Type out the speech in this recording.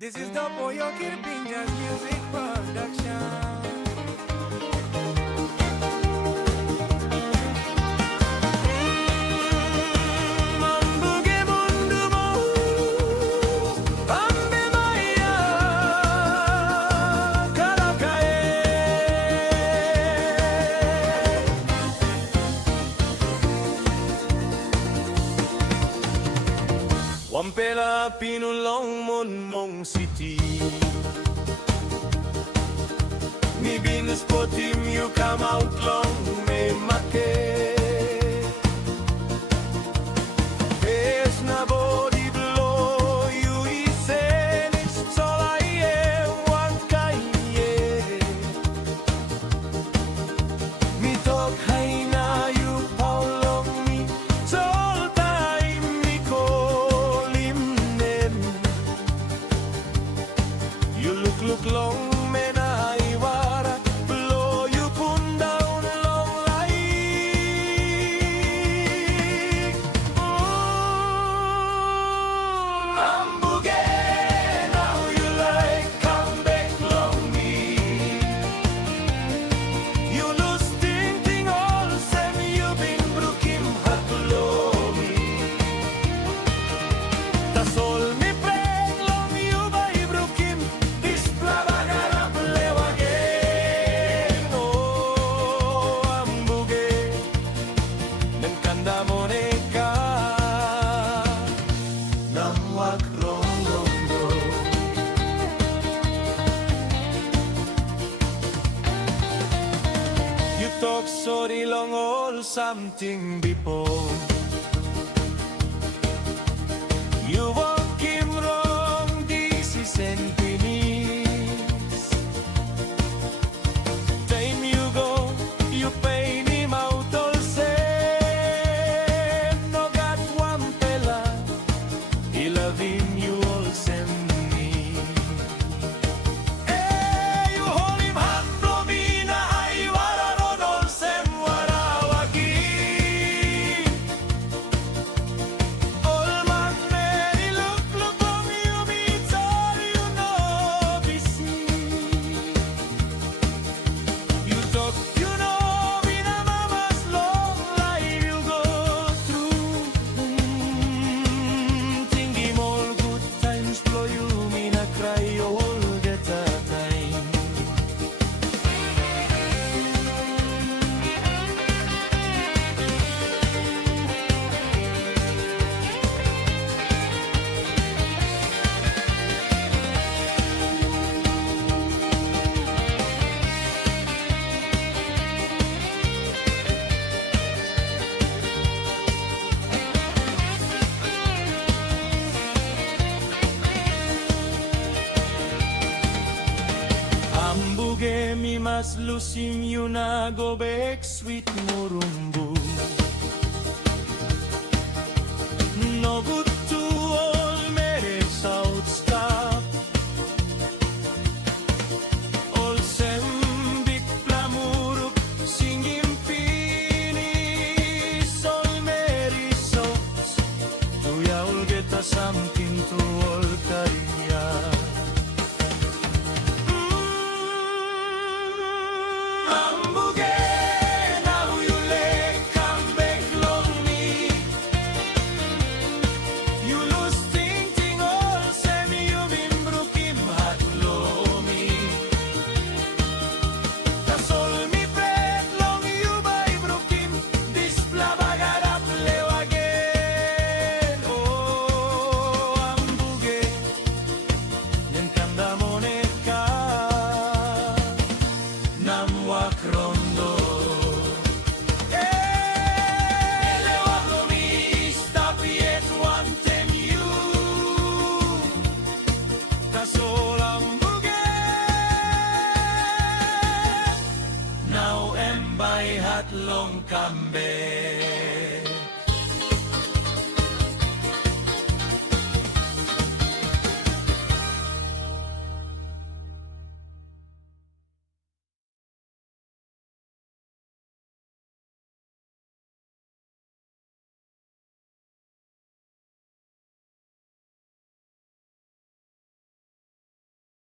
This is the Papua New music production. Ambuge mundu mo, ambe maya, kalakae. Wampela pinulong mon mong city. Mi binus potim you come out long me make. Es na body blow you isen it's all I am one kaye. Mi talk hay na you paulong mi all time mi call him name. You look long me na iwara blow you pun down long like Ambuge now you like come back long me. You lose ting all sem you been brukim hatlo me. Tas all me preng long you by brukim this plabagarap lewage. Oh Ambuge dan kanda moneka nam wag rondo. You talk sorry long all something before. You walk him wrong, this is Anthony's. Time you go, you pay him out all same. No got one pela, he love him you all send me. Hey, you hold him hand, blow me na ay wara ron all same warawagi. All man many look on you meet all you know be see. You talk you know me na mama's long life you go through. Think him all good times blow you me na cry all the time. Ambuge mi mas lusim you na go back sweet murumbu. No good